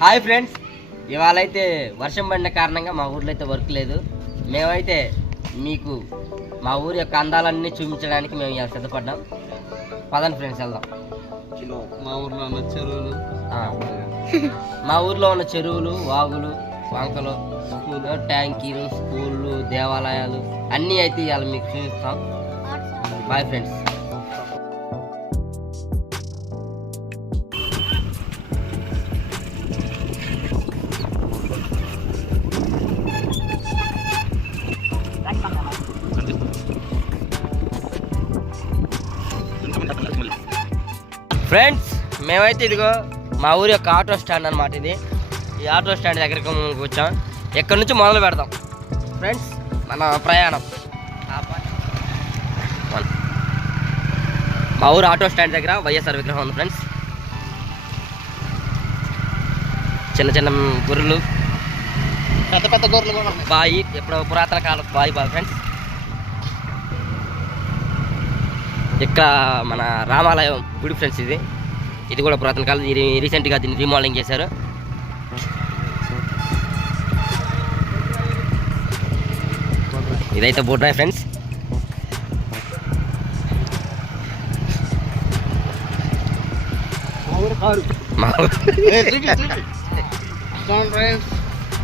Hi friends, ఇవాళ అయితే వర్షం పడిన కారణంగా మా ఊర్లో అయితే వర్క్ లేదు. మేమైతే మీకు మా ఊరి యొక్క అందాలన్నీ చూపించడానికి మేము ఇలా సిద్ధపడ్డాం. పదండి ఫ్రెండ్స్, వెళ్దాం. మా ఊర్లో ఉన్న చెరువులు, వాగులు, వంకలు, స్కూలు, ట్యాంకీలు, స్కూళ్ళు, దేవాలయాలు అన్నీ అయితే ఇవాళ మీకు చూపిస్తాం. Bye friends. ఫ్రెండ్స్, మేమైతే ఇదిగో మా ఊరి యొక్క ఆటో స్టాండ్ అనమాట. ఇది ఈ ఆటో స్టాండ్ దగ్గరికి వచ్చాం. ఎక్కడి నుంచి మొదలు పెడదాం ఫ్రెండ్స్ మన ప్రయాణం. మా ఊరు ఆటో స్టాండ్ దగ్గర వైఎస్ఆర్ విగ్రహం ఉంది ఫ్రెండ్స్. చిన్న చిన్న గొర్రెలు, పెద్ద పెద్ద గొర్రెలు కూడా ఉన్నాయి. బాయి, ఎప్పుడో పురాతన కాలం బాయి ఫ్రెండ్స్. ఇక్కడ మన రామాలయం గుడి ఫ్రెండ్స్. ఇది కూడా పురాతన కాలం. రీసెంట్గా దీన్ని రీమోడలింగ్ చేశారు. ఇదైతే boat drive friends.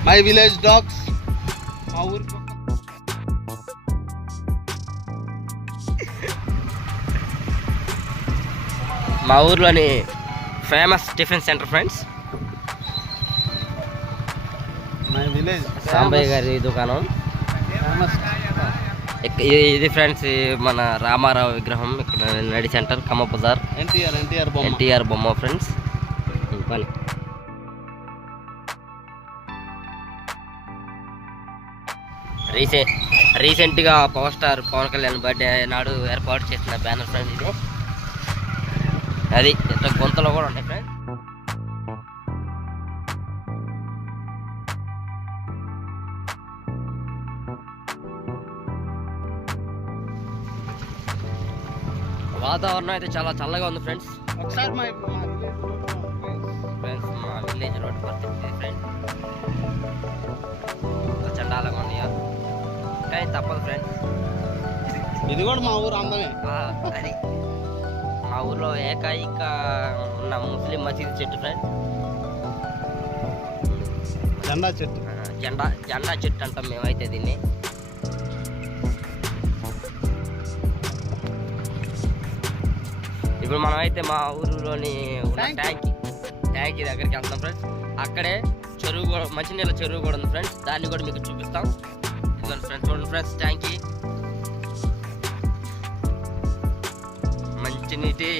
My village dogs. మా ఊరు మా ఊర్లోని famous tiffin center friends. My village Sambaiah గారి దుకాణం. ఇది ఫ్రెండ్స్ మన రామారావు విగ్రహం. ఇక్కడ నడి సెంటర్ కమ్మ బజార్. ఎన్టీఆర్ బొమ్మ ఫ్రెండ్స్. పని రీసెంట్గా power star Pawan Kalyan birthday నాడు ఏర్పాటు చేసిన బ్యానర్ ఫ్రెండ్స్. ఇది అది ఎంత గొంతలో కూడా ఉంటాయి ఫ్రెండ్స్. వాతావరణం అయితే చాలా చల్లగా ఉంది ఫ్రెండ్స్. ఒకసారి ఫ్రెండ్స్ మా విలేజ్ రోడ్ పరిస్థితి ఫ్రెండ్స్ చండాలంగా ఉన్నాయా, కానీ తప్పదు ఫ్రెండ్స్. ఇది కూడా మా ఊరు అందమే. అది మా ఊర్లో ఏకైక ఉన్న ముస్లిం మసీద్ చెట్టు ఫ్రెండ్స్. జెండా చెట్టు. జెండా చెట్టు అంటాం మేమైతే దీన్ని. ఇప్పుడు మనం అయితే మా ఊరిలోని ఉన్న ట్యాంకీ దగ్గరికి వెళ్తాం ఫ్రెండ్స్. అక్కడే చెరువు కూడా, మంచినీళ్ళ చెరువు కూడా ఉంది ఫ్రెండ్స్. దాన్ని కూడా మీకు చూపిస్తాం. ఇదిగోండి ఫ్రెండ్స్, చూడండి ఫ్రెండ్స్, ట్యాంకీ మంచినీటి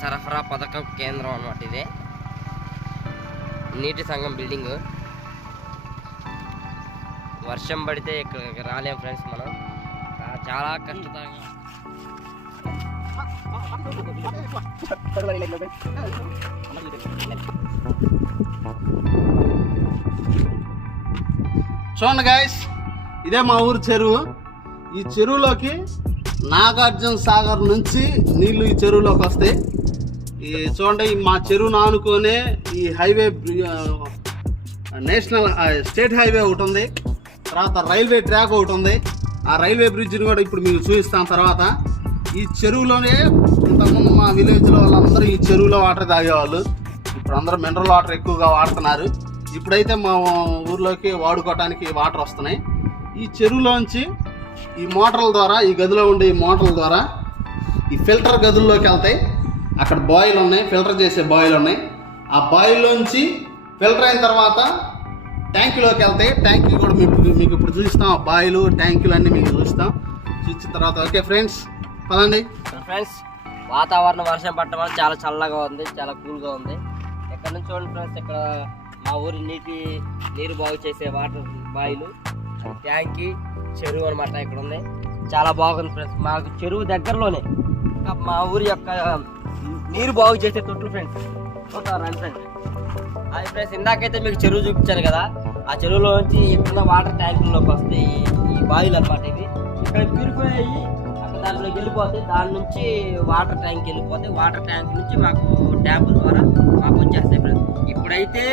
సరఫరా పథకం కేంద్రం అన్నమాట. ఇదే నీటి సంఘం బిల్డింగ్. వర్షం పడితే ఇక్కడ రాలేం ఫ్రెండ్స్. మనం చాలా కష్టతరంగా చూడండి గాయస్, ఇదే మా ఊరు చెరువు. ఈ చెరువులోకి నాగార్జున సాగర్ నుంచి నీళ్లు ఈ చెరువులోకి వస్తాయి. ఈ చూడండి, మా చెరువును ఆనుకొనే ఈ హైవే, నేషనల్ స్టేట్ హైవే ఒకటి ఉంది. తర్వాత రైల్వే ట్రాక్ ఒకటి ఉంది. ఆ రైల్వే బ్రిడ్జ్ని కూడా ఇప్పుడు మీకు చూపిస్తాం. తర్వాత ఈ చెరువులోనే ఇంతకుముందు మా విలేజ్లో వాళ్ళందరూ ఈ చెరువులో వాటర్ తాగేవాళ్ళు. ఇప్పుడు అందరూ మినరల్ వాటర్ ఎక్కువగా వాడుతున్నారు. ఇప్పుడైతే మా ఊర్లోకి వాడుకోవడానికి వాటర్ వస్తున్నాయి. ఈ చెరువులోంచి ఈ మోటార్ల ద్వారా, ఈ గదిలో ఉండే ఈ మోటార్ల ద్వారా ఈ ఫిల్టర్ గదుల్లోకి వెళ్తాయి. అక్కడ బాయిల్ ఉన్నాయి, ఫిల్టర్ చేసే బాయిల్ ఉన్నాయి. ఆ బాయిల్లోంచి ఫిల్టర్ అయిన తర్వాత ట్యాంకీలోకి వెళ్తాయి. ట్యాంకీ కూడా మీకు ఇప్పుడు చూపిస్తాం. ఆ బాయిలు, ట్యాంకీలు అన్నీ మీకు చూపిస్తాం. చూసిన తర్వాత ఓకే ఫ్రెండ్స్, పదండి ఫ్రెండ్స్. వాతావరణం వర్షం పట్టడం వల్ల చాలా చల్లగా ఉంది, చాలా కూల్గా ఉంది. ఇక్కడ నుంచి చూడండి ఫ్రెండ్స్, ఇక్కడ మా ఊరి నీరు బాగు చేసే వాటర్ బాయిలు, ట్యాంకీ, చెరువు అనమాట ఇక్కడ ఉంది. చాలా బాగుంది ఫ్రెండ్స్. మాకు చెరువు దగ్గరలోనే మా ఊరి యొక్క నీరు బాగు చేసే తొట్లు ఫ్రెండ్స్. రండి ఫ్రెండ్స్. అది ఫ్రెండ్స్, ఇందాకైతే మీకు చెరువు చూపించాను కదా, ఆ చెరువులో నుంచి ఇక్కడ వాటర్ ట్యాంకుల్లోకి వస్తాయి ఈ బాయిలు అనమాట. ఇది ఇక్కడ ప్యూరిఫై అయ్యి అక్కడ దాంట్లోకి వెళ్ళిపోతే దాని నుంచి వాటర్ ట్యాంక్ వెళ్ళిపోతే వాటర్ ట్యాంక్ నుంచి మాకు ట్యాప్ ద్వారా మాకు వచ్చేస్తాయి ఫ్రెండ్స్. ఇప్పుడైతే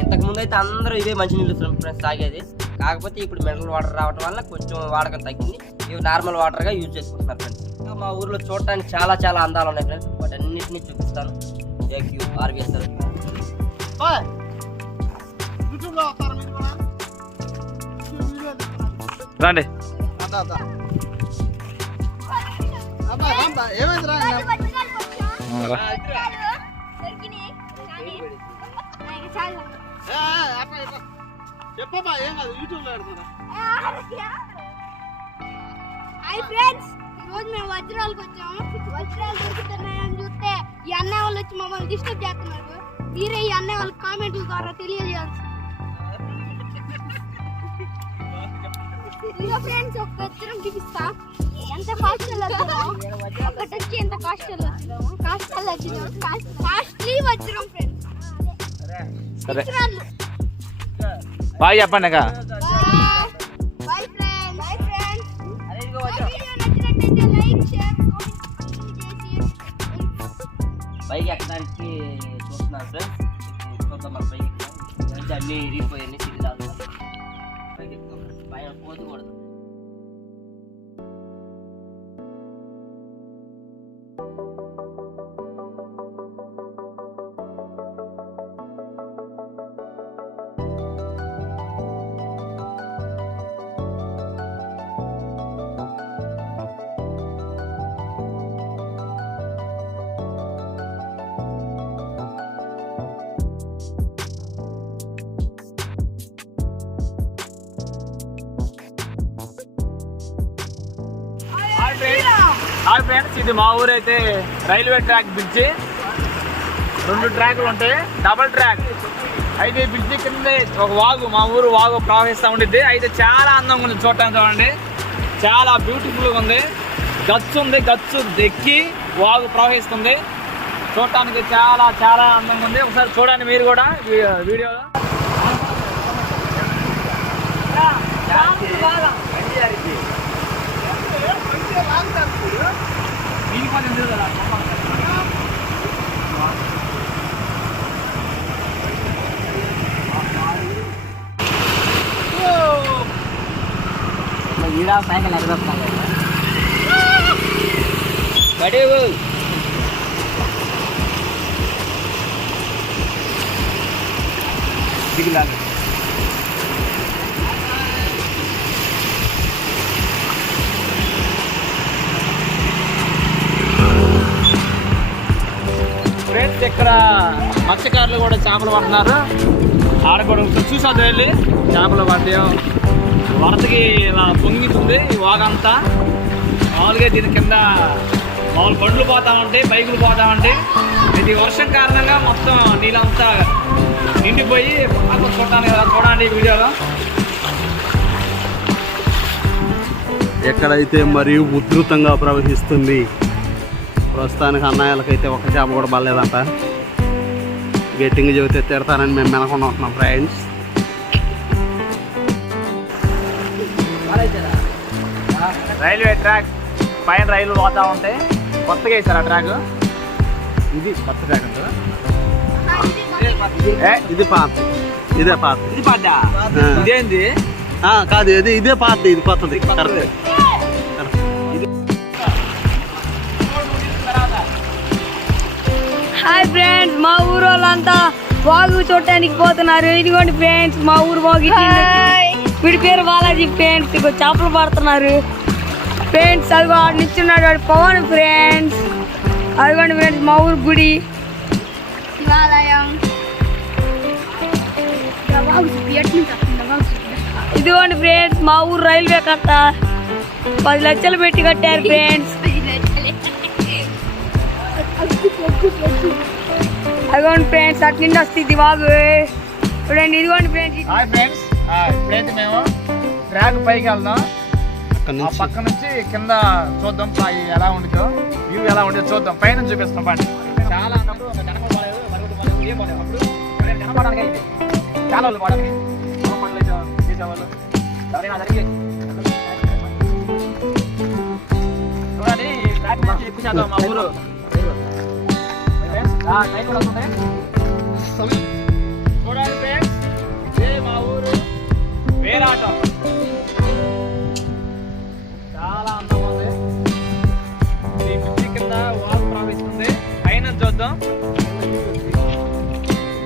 ఇంతకు ముందు అయితే అందరూ ఇవే మంచినీళ్ళు ఫ్రెండ్స్ తాగేది. కాకపోతే ఇప్పుడు మినరల్ వాటర్ రావడం వల్ల కొంచెం వాడకం తగ్గింది. ఇవి నార్మల్ వాటర్గా యూజ్ చేసుకుంటున్నారు ఫ్రెండ్స్. ఇంకా మా ఊర్లో చూడటానికి చాలా చాలా అందాలు ఉన్నాయి ఫ్రెండ్స్. వాటన్నిటిని చూపిస్తాను. ఆర్వీఎస్ఆర్ రండి. చెప్పమ్మా, ఏం కాదు, యూట్యూబ్ లో పెడతాను. హాయ్ ఫ్రెండ్స్, ఈరోజు మేము వజ్రాలకు వచ్చాము. వజ్రాలు దొరుకుతున్నాయని చూస్తే ఈ అన్నయ్య వాళ్ళు వచ్చి మమ్మల్ని డిస్టర్బ్ చేస్తున్నారు. మీరే ఈ అన్నయ్య వాళ్ళ కామెంట్ల ద్వారా తెలియజేయాల్సి. ఇదిగో ఫ్రెండ్స్, ఒక వజ్రం చూపిస్తా. ఎంత కాస్ట్ ఒకటి వచ్చి ఎంత కాస్ట్ కాస్ట్లీ వజ్రం ఫ్రెండ్స్. సరే బాయ్ చెప్పండి. Bye friends. వీడియో నచ్చినట్లయితే లైక్, షేర్, కామెంట్ చేసి పైకి ఎక్కడానికి చూస్తున్నాను ఫ్రెండ్స్. చూద్దాం మన పైకి ఎక్కుతాం. అన్నీ ఇరిగిపోయాయి తిరిగి పైకి ఎక్కుతాం. పైన పోతకూడదు. హాయ్ ఫ్రెండ్స్, ఇది మా ఊరు అయితే రైల్వే ట్రాక్ బ్రిడ్జి. 2 ట్రాకులు ఉంటాయి, డబల్ ట్రాక్. అయితే బ్రిడ్జి కింద ఒక వాగు, మా ఊరు వాగు ప్రవహిస్తూ ఉండిద్ది. అయితే చాలా అందంగా ఉంది చూడటానికి. చూడండి, చాలా బ్యూటిఫుల్గా ఉంది. గచ్చు ఉంది, గచ్చు ఎక్కి వాగు ప్రవహిస్తుంది. చూడటానికి చాలా చాలా అందంగా ఉంది. ఒకసారి చూడండి మీరు కూడా వీడియోలో. ఈడ సైకిల్ ఎగదొస్తాను. బడి దిగులాగా ఫ్రెండ్స్, ఇక్కడ మత్స్యకారులు కూడా చేపలు పడుతున్నారు. ఆడ కూడా చూసాదు వెళ్ళి చేపలు పడ్డాయో. వరదకి ఇలా పొంగితుంది ఈ వాగంతా. మామూలుగా దీని కింద మామూలు బండ్లు పోతా ఉంటాయి, బైకులు పోతా ఉంటాయి. ఇది వర్షం కారణంగా మొత్తం నీళ్ళంతా నిండిపోయి చూడండి ఈ వీడియోలో. ఎక్కడైతే మరియు ఉధృతంగా ప్రవహిస్తుంది. ప్రస్తుతానికి అన్నయ్యలకైతే ఒక చేప కూడా పడలేదంట. గట్టింగ్ చెబితే తిడతానని మేము మెనకుండా ఉంటున్నాం ఫ్రెండ్స్. రైల్వే ట్రాక్ పైన రైలు పోతా ఉంటాయి. కొత్తగా వేసారు ఆ ట్రాక్. ఇది కొత్త ట్రాక్ ఉంటుంది. ఇది పాత, ఇదే పాత. ఇది పాత, ఇదేంది కాదు, ఇదే పాత, ఇది కొత్తది. కరెక్ట్. హాయ్ ఫ్రెండ్స్, మా ఊరు వాళ్ళంతా వాగు చూడటానికి పోతున్నారు. ఇదిగోండి ఫ్రెండ్స్, మా ఊరు వాగు. వీడి పేరు బాలాజీ ఫ్రెండ్స్. ఇగో చేపలు పడుతున్నారు ఫ్రెండ్స్. అదిగో ఆడు నిల్చున్నాడు, వాడు పవన్ ఫ్రెండ్స్. అదిగోండి ఫ్రెండ్స్, మా ఊరు గుడి శివాలయం. ఇదిగోండి ఫ్రెండ్స్, మా ఊరు రైల్వే కట్ట 10 లక్షలు పెట్టి కట్టారు ఫ్రెండ్స్. అదిగోండి ఫ్రెండ్స్, అటు నుండి వస్తుంది వాగు చూడండి. ఇదిగోండి ఫ్రెండ్స్. హాయ్ ఫ్రెండ్స్, ఇప్పుడైతే మేము ట్రాక్ పైకి వెళ్దాం. ఆ పక్క నుంచి కింద చూద్దాం ఎలా ఉంటుందో, వ్యూ ఎలా ఉంటుందో చూద్దాం. పైన చూపిస్తాం. పండి చాలా అన్నప్పుడు జనపడ పడలేదు, మరుగుడు ఏం పడలేదు. అప్పుడు జనపడానికి అయితే చాలా వాళ్ళు పడాలి. పనులు చేసేవాళ్ళు ఎవరైనా జరిగి చూడండి. ఎక్కువ శాతం మా ఊరు టైం కూడా వస్తుంది. చూడండి ఫ్రెండ్స్, ఇదే మా ఊరు వేరాటం. చాలా అందంగా ఉంది. ఈ బ్రిడ్జి కింద వాల్ ప్రవహిస్తుంది. పైన చూద్దాం.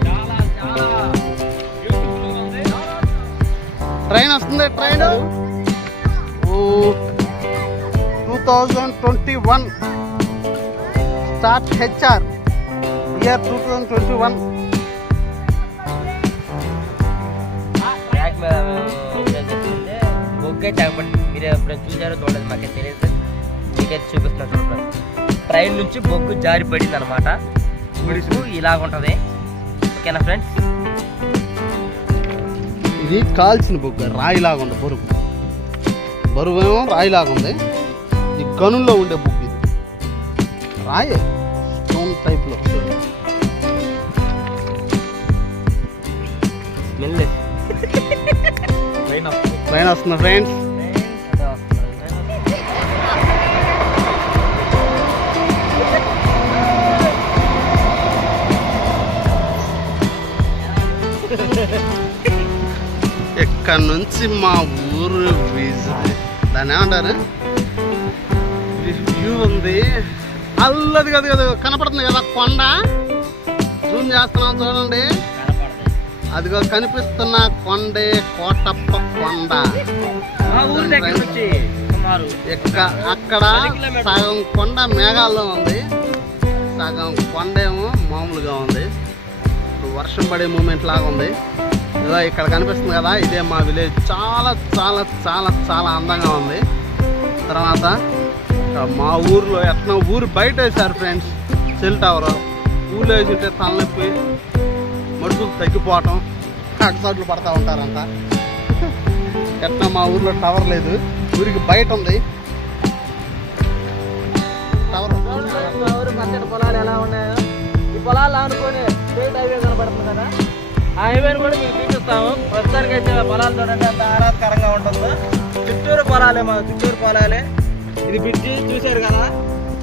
చాలా చాలా బ్యూటిఫుల్ గా ఉంది. ట్రైన్ వస్తుంది. Train 2021 start HR year 2021. Track మీద ఏం చెప్తుంటే బొగ్గే ట్యాంక్ మీరు ఎప్పుడైనా చూసారో చూడలేదు, మాకేం తెలియదు. మీకైతే చూపిస్తున్నా చూడండి. ట్రైన్ నుంచి బొగ్గు జారి పడింది అనమాట. బొగ్గు ఇలాగ ఉంటుంది. ఓకేనా ఫ్రెండ్స్? ఇది కాల్చిన బొగ్గు, రాయిలాగా ఉంది. బరువు ఏమో రాయిలాగా ఉంది. ఇది గనుల్లో ఉండే బొగ్గు. ఇది రాయే స్టోన్ టైప్లో. స్మెల్ ట్రైన్ వస్తుంది ఫ్రెండ్స్. ఇక్కడ నుంచి మా ఊరు దాన్ని ఏమంటారు, వ్యూ ఉంది. అల్లది కదా కనపడుతుంది కదా కొండ. జూమ్ చేస్తున్నాం చూడండి. అదిగో కనిపిస్తున్న కొండే కోటప్ప కొండ. అక్కడ సగం కొండ మేఘాల్లో ఉంది, సగం కొండ ఏమో మామూలుగా ఉంది. ఇప్పుడు వర్షం పడే మూమెంట్ లాగా ఉంది. ఇదో ఇక్కడ కనిపిస్తుంది కదా, ఇదే మా విలేజ్. చాలా చాలా చాలా చాలా అందంగా ఉంది. తర్వాత మా ఊర్లో ఎట్లా ఊరు బయట వేశారు ఫ్రెండ్స్ సెల్ టవర్. ఊళ్ళో వేసింటే తలనొప్పి, మడుపులు తగ్గిపోవటం, అక్కసాట్లు పడతా ఉంటారంతా. ఎట్లా మా ఊర్లో టవర్ లేదు, ఊరికి బయట ఉంది టవర్. మా ఊరు పచ్చడి పొలాలు ఎలా ఉన్నాయో ఈ పొలాలు అనుకుని స్టేట్ హైవే కనపడుతుంది కదా, ఆ హైవేని కూడా మీకు చూపిస్తాము. ప్రస్తుతానికి అయితే పొలాలు చూడండి అంత ఆహ్లాదకరంగా ఉంటుందో. చుట్టూరు పొలాలే, మా చుట్టూరు పొలాలే. ఇది బ్రిడ్జి చూశారు కదా.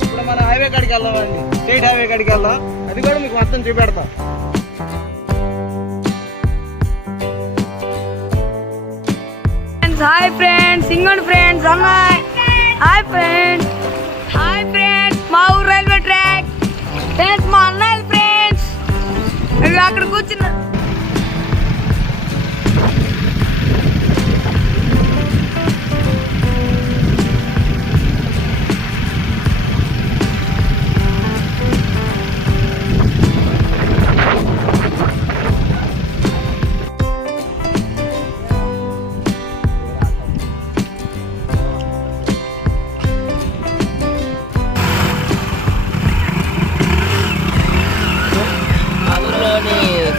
ఇప్పుడు మనం హైవే కాడికి వెళ్దామండి, స్టేట్ హైవే కాడికి వెళ్దాం. అది కూడా మీకు మొత్తం చూపెడతాం. హాయ్ ఫ్రెండ్స్, ఇంకోండి ఫ్రెండ్స్ అన్నాయ్. హాయ్ ఫ్రెండ్స్, హాయ్ ఫ్రెండ్స్, మా ఊరు రైల్వే ట్రాక్ ఫ్రెండ్స్. మా అన్నయ్య ఫ్రెండ్స్ అక్కడ కూర్చున్నారు.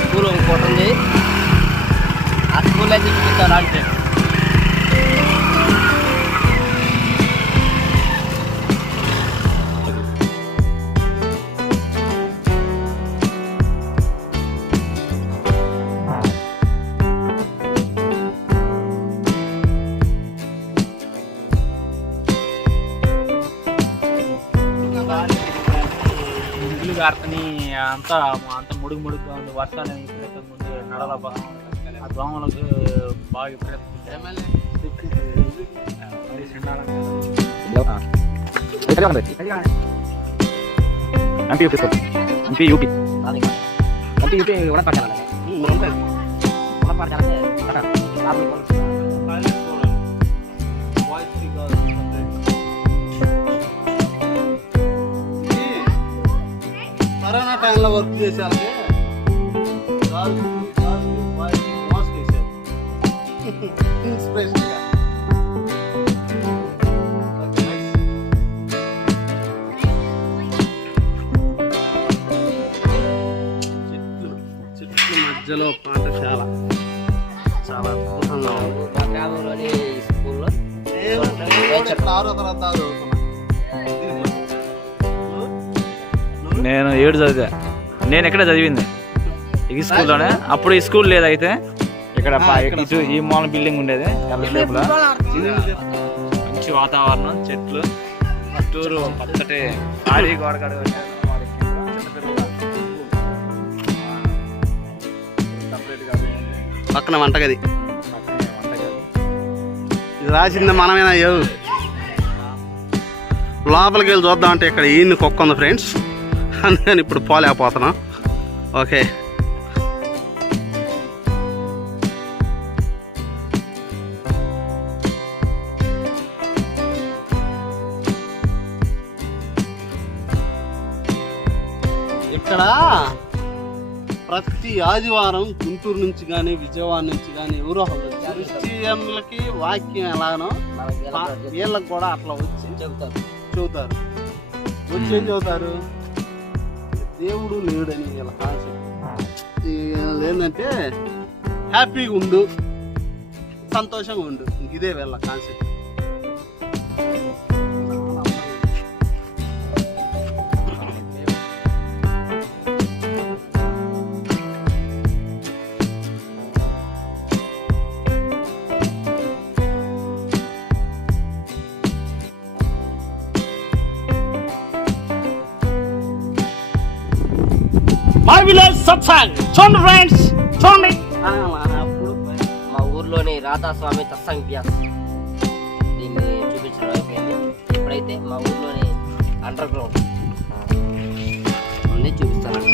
స్కూల్ ఇంకోటి ఉంది. ఆ స్కూల్ అయితే చూపిస్తాను అంటే ఇల్లు గారుతని అంతా ముడుగు ముడుగుగా ఉంది. వర్షాలు విపరీతంగా ఉంది. నడల ఆ దోమలకు బాగా విపరీతంగా కరోనా టైంలో వర్క్ చేసే మాస్క్ వేసారు ఇన్స్పిరేషన్గా. చెట్ల మధ్యలో పాఠశాల చాలా అద్భుతంగా ఉంది. మా గ్రామంలోని స్కూల్లో 6వ తరగతి చదువుతున్నా. నేను 7 చదివా. నేను ఎక్కడ చదివింది ఈ స్కూల్లోనే. అప్పుడు ఈ స్కూల్ లేదు. అయితే ఇక్కడ ఈ మూల బిల్డింగ్ ఉండేది. మంచి వాతావరణం, చెట్లు. చుట్టూరు పచ్చటి ఆడి గోడ కడుగు పక్కన వంటగది ఇది రాసింది మనమేనా అయ్యో లోపలికి వెళ్ళి చూద్దాం అంటే ఇక్కడ ఈయన్ని కుక్క ఉంది ఫ్రెండ్స్ అందుకని ఇప్పుడు పోలేకపోతున్నాం ఓకే ఇక్కడ ప్రతి ఆదివారం గుంటూరు నుంచి కానీ విజయవాడ నుంచి కానీ ఎవరో క్రిస్టియన్లకి వాక్యం ఎలాగనో వీళ్ళకి కూడా అట్లా వచ్చి చెబుతారు వచ్చి ఏం చెబుతారు దేవుడు లేడని వీళ్ళ కాన్సెప్ట్ ఏంటంటే హ్యాపీగా ఉండు సంతోషంగా ఉండు ఇదే వీళ్ళ కాన్సెప్ట్ చూడండి ఫ్రెండ్స్ చూడండి అప్పుడు మా ఊర్లోని రాధాస్వామి సత్సంగ్ వ్యాస్ దీన్ని చూపించడం అయిపోయింది ఇప్పుడైతే మా ఊర్లోని అండర్ గ్రౌండ్ ఉంది చూపిస్తాను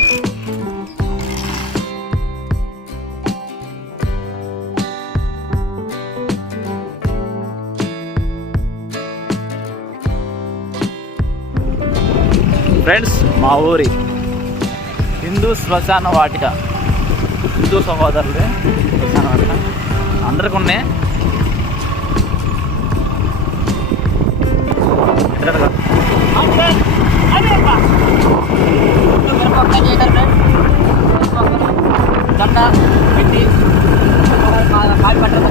ఫ్రెండ్స్ మా ఊరి హిందూ శ్మశాన వాటిక హిందూ సహోదరులే శ్మశాన వాటిక అందరికి ఉన్నాయి దండ పెట్టి కాలు పట్టిన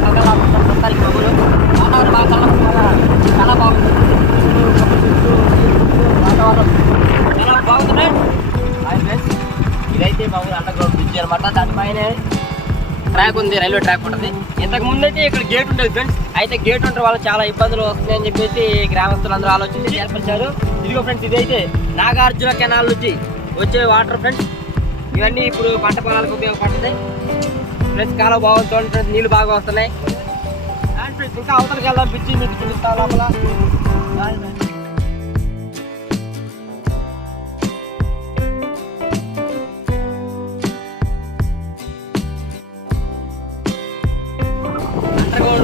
ప్రస్తుతానికి మా ఊరు వాతావరణం బాగా చాలా బాగుంది వాతావరణం చాలా బాగుంది ఇదైతే మా ఊరు అండర్ గ్రౌండ్ బ్రిడ్జ్ అనమాట దానిపైన ట్రాక్ ఉంది రైల్వే ట్రాక్ ఉంటుంది ఇంతకు ముందు అయితే ఇక్కడ గేట్ ఉండేది ఫ్రెండ్స్ అయితే గేట్ ఉండడం వల్ల చాలా ఇబ్బందులు వస్తున్నాయని చెప్పేసి గ్రామస్తులందరూ ఆలోచించి ఏర్పరిచారు ఇదిగో ఫ్రెండ్స్ ఇదైతే నాగార్జున కెనాల్ నుంచి వచ్చే వాటర్ ఫ్రెండ్స్ ఇవన్నీ ఇప్పుడు పంట పొలాలకు ఉపయోగపడుతుంది ఫ్రెండ్స్ కాలం బాగుంది చూడండి ఫ్రెండ్స్ నీళ్ళు బాగా వస్తున్నాయి అండ్ ఫ్రెండ్స్ ఇంకా అవతలకి వెళ్దాం బ్రిడ్జి మీకు చూపిస్తా లోపల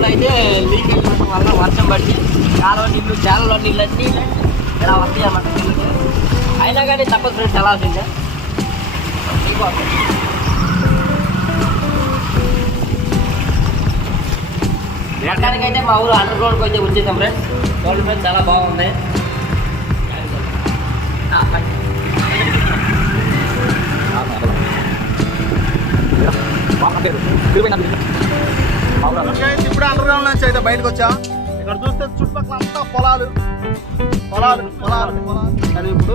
అయితే లీక్ అయిపోవడం వల్ల వర్షం పట్టి చాలలో నీళ్ళు అన్నీ ఇలా వస్తాయి అన్నమాట కిందకి అయినా కానీ తప్పదు ఫ్రెండ్స్ వెళ్ళాల్సిందే ఎక్కడానికి అయితే మా ఊరు అండర్ గ్రౌండ్కి అయితే వచ్చేసాం ఫ్రెండ్స్ చూడండి ఫ్రెండ్స్ చాలా బాగుంది ఇప్పుడు అండర్ గ్రౌండ్ నుంచి అయితే బయటకు వచ్చా ఇక్కడ చూస్తే చుట్టుపక్కల అంతా పొలాలు పొలాలు పొలాలు పొలాలు కానీ ఇప్పుడు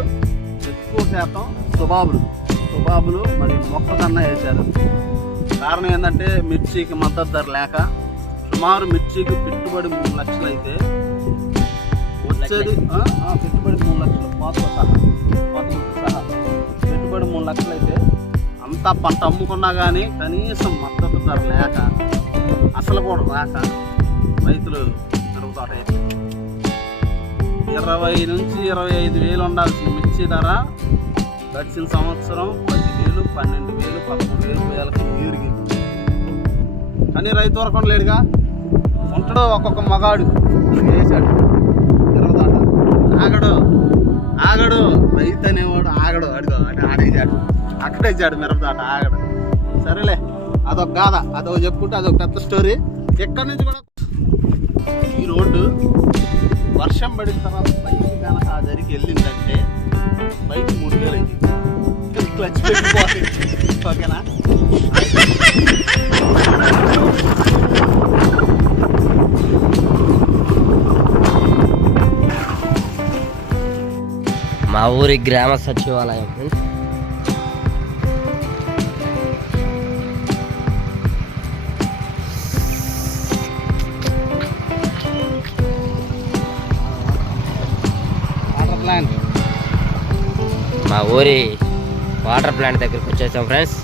ఎక్కువ శాతం సుబాబులు మరి మొక్కజొన్న వేశారు కారణం ఏంటంటే మిర్చికి మద్దతు ధర లేక సుమారు మిర్చికి పెట్టుబడి 3 లక్షలు అయితే వచ్చేది పెట్టుబడి 3 లక్షలు కోతతో సహా పెట్టుబడి 3 లక్షలు అయితే అంతా పంట అమ్ముకున్నా కానీ కనీసం మద్దతు ధర లేక అసలు కూడా రాక రైతులు తిరుగుతారు 20 నుంచి 25 వేలు ఉండాల్సిన మిర్చి ధర గడిచిన సంవత్సరం 10,000, 12,000, 13,000 వేలకు నీరుగి కానీ రైతు వరకు లేడుగా ఉంటాడు ఒక్కొక్క మగాడు వేసాడు తిరుగుతాట ఆగడు రైతు అనేవాడు ఆగడు అడుగు అంటే ఆడేసాడు అక్కడేసాడు మిరపదాట ఆగడు సరేలే అదొక గాథ అదొక చెప్పుకుంటే అదొక పెద్ద స్టోరీ ఎక్కడి నుంచి కూడా ఈ రోడ్డు వర్షం పడిన తర్వాత బైక్ కనుక ఆ దరికి వెళ్ళిందంటే బైక్ 3,000 అయింది క్లచ్ పెట్టిపోతుంది ఓకేనా మా ఊరి గ్రామ సచివాలయం మా ఊరి వాటర్ ప్లాంట్ దగ్గరికి వచ్చేసాం ఫ్రెండ్స్.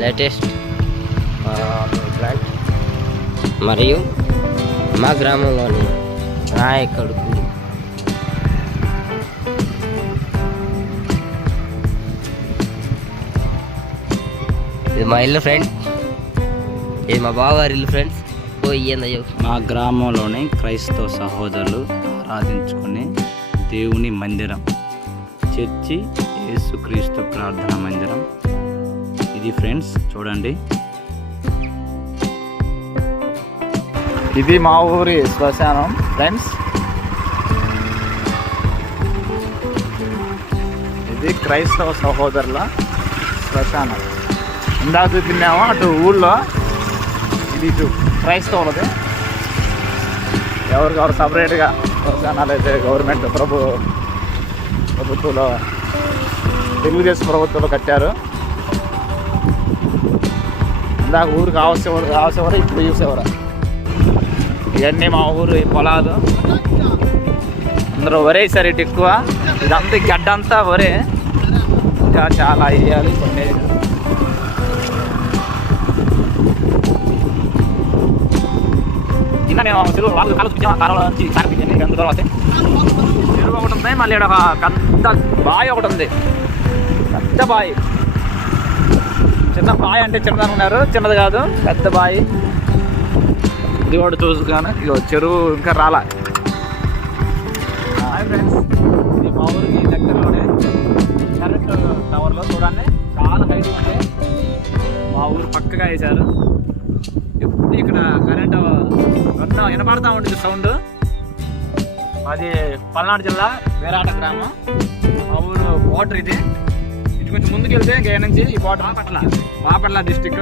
లేటెస్ట్ ప్లాంట్ మరియు మా గ్రామంలోని నాయకుడుకు ఇది మా ఇల్లు ఫ్రెండ్, ఇది మా బావగారి ఇల్లు ఫ్రెండ్స్. ఏందయ్యో మా గ్రామంలోని క్రైస్తవ సహోదరులు ఆరాధించుకునే దేవుని మందిరం, చర్చి యేసుక్రీస్తు ప్రార్థన మందిరం ఇది ఫ్రెండ్స్. చూడండి, ఇది మా ఊరి శ్మశానం ఫ్రెండ్స్. ఇది క్రైస్తవ సహోదరుల శ్మశానం. ఇందాక తిన్నామో అటు ఊళ్ళో, ఇది ఇటు క్రైస్తవులది. ఎవరికెవరు సపరేట్గా శ్మశానాలు అయితే గవర్నమెంట్ ప్రభుత్వంలో తెలుగుదేశం ప్రభుత్వంలో కట్టారు. ఇందాక ఊరికి కావాల్సేవారు ఇప్పుడు చూసేవారు. ఇవన్నీ మా ఊరు ఈ పొలాలు. అందరూ వరే సరే ఇటు ఎక్కువ, ఇదంతా గడ్డ అంతా వరే. ఇంకా చాలా వేయాలి కొన్ని. ఇంకా నేను చెరువు వాళ్ళు కాలు చూపించాను, కాలంలో నుంచి సాగిపించాను. ఎంత దూరం వస్తే చెరువు ఒకటి ఉంది, మళ్ళీ ఒక పెద్ద బావి ఒకటి ఉంది. పెద్ద బావి, చిన్న బావి అంటే చిన్నదాన్ని ఉన్నారు, చిన్నది కాదు పెద్ద బావి. ఇది కూడా చూసుగానే ఇగో చెరువు ఇంకా రాలా. హాయ్ ఫ్రెండ్స్, ఇది మా ఊరికి దగ్గరలోనే కరెంట్ టవర్లో చూడండి, చాలా హైట్ ఉంది. మా ఊరు పక్కగా వేశారు. ఎప్పుడు ఇక్కడ కరెంట్ వినపడతా ఉంటుంది సౌండ్. అది పల్నాడు జిల్లా వేరాట గ్రామం. మా ఊరు బోర్డర్ ఇది. ఇటు కొంచెం ముందుకు వెళ్తే ఇంకే నుంచి ఈ బోర్డర్ బాపట్ల డిస్టిక్.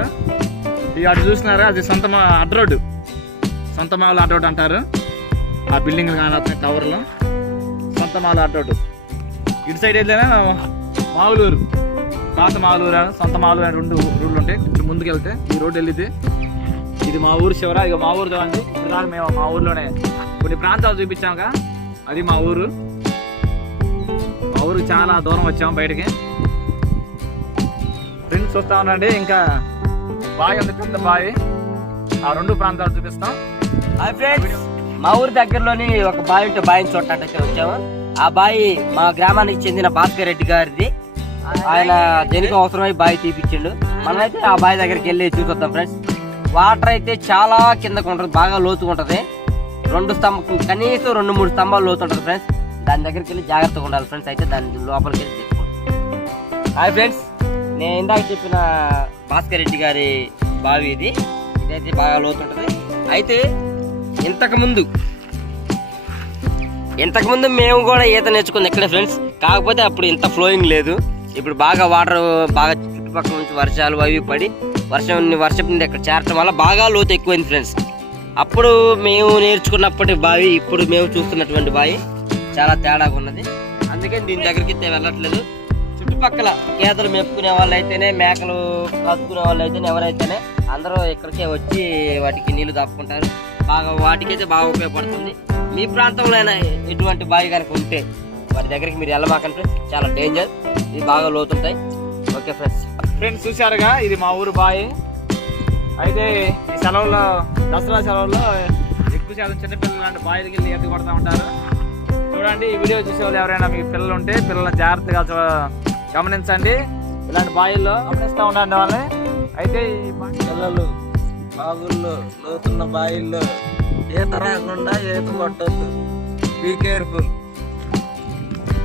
ఇక అటు చూసినారా, అది అడ్డ రోడ్డు, సొంతమాల అడ్డ రోడ్డు అంటారు. ఆ బిల్డింగ్ కానీ టవర్లో సొంతమాల అడ్డ రోడ్డు. ఇటు సైడ్ వెళ్తేనే మావులూరు, పాత మావులూరు, సొంత మావులూరు అని 2 రోడ్లు ఉంటాయి. ఇటు ముందుకు వెళ్తే ఈ రోడ్డు వెళ్ళింది. ఇది మా ఊరు చివర. ఇక మా ఊరు చూడండి, ఇప్పుడు మేము మా ఊర్లోనే కొన్ని ప్రాంతాలు చూపించాముగా, అది మా ఊరు. మా ఊరికి చాలా దూరం వచ్చాము బయటికి. ఫ్రెండ్స్ చూస్తా ఉండండి, ఇంకా బావి ఉంది, పెద్ద బావి. ఆ 2 ప్రాంతాలు చూపిస్తాం. మా ఊరి దగ్గరలోని ఒక బావి ఉంటే బావిని చూడటానికి వచ్చాము. ఆ బావి మా గ్రామానికి చెందిన భాస్కర్ రెడ్డి గారిది. ఆయన దేనికి అవసరమై బావి తీపిచ్చిండు. మనమైతే ఆ బావి దగ్గరికి వెళ్ళి చూసొద్దాం ఫ్రెండ్స్. వాటర్ అయితే చాలా కిందకు ఉంటుంది, బాగా లోతుగా ఉంటుంది. కనీసం 2-3 స్తంభాలు లోతు ఉంటుంది ఫ్రెండ్స్. దాని దగ్గరికి వెళ్ళి జాగ్రత్తగా ఉండాలి ఫ్రెండ్స్. అయితే దాని లోపలికి వెళ్ళి తెచ్చుకోండి. హాయ్ ఫ్రెండ్స్, నేను ఇందాక చెప్పిన భాస్కర్ రెడ్డి గారి బావి ఇది. ఇదైతే బాగా లోతు ఉంటుంది. అయితే ఇంతకుముందు మేము కూడా ఈత నేర్చుకుంది ఇక్కడే ఫ్రెండ్స్. కాకపోతే అప్పుడు ఇంత ఫ్లోయింగ్ లేదు. ఇప్పుడు బాగా వాటర్ బాగా చుట్టుపక్కల నుంచి వర్షాలు అవి పడి వర్షం నుండి ఇక్కడ చేరటం వల్ల బాగా లోతు ఎక్కువైంది ఫ్రెండ్స్. అప్పుడు మేము నేర్చుకున్నప్పటి బావి, ఇప్పుడు మేము చూస్తున్నటువంటి బావి చాలా తేడాగా ఉన్నది. అందుకని దీని దగ్గరికి వెళ్ళట్లేదు. చుట్టుపక్కల గేదెలు మెప్పుకునే వాళ్ళు అయితేనే, మేకలు కదుకునే వాళ్ళు అయితేనే, ఎవరైతేనే అందరూ ఇక్కడికే వచ్చి వాటికి నీళ్లు దాపుకుంటారు. వాటికైతే బాగా ఉపయోగపడుతుంది. మీ ప్రాంతంలో అయినా ఎటువంటి బావి కనుక ఉంటే వాటి దగ్గరికి మీరు వెళ్ళమాకండి ఫ్రెండ్స్, చాలా డేంజర్. ఇది బాగా లోతుంటాయి. ఓకే ఫ్రెండ్స్ చూశారుగా, ఇది మా ఊరు బావి. అయితే ఈ సెలవుల్లో, దసరా సెలవుల్లో ఎక్కువ శాతం చిన్నపిల్లలు లాంటి బావికి వెళ్ళి ఈత కొడతా ఉంటారు. చూడండి, ఈ వీడియో చూసే వాళ్ళు ఎవరైనా మీ పిల్లలు ఉంటే పిల్లల్ని జాగ్రత్తగా గమనించండి. ఇలాంటి బావిల్లో గమనిస్తూ ఉండండి వాళ్ళని. అయితే ఈ పిల్లలు బాగుల్లో లోతున్న బావిల్లో ఈత రాకుండా ఈత కొట్టద్దు. Be careful.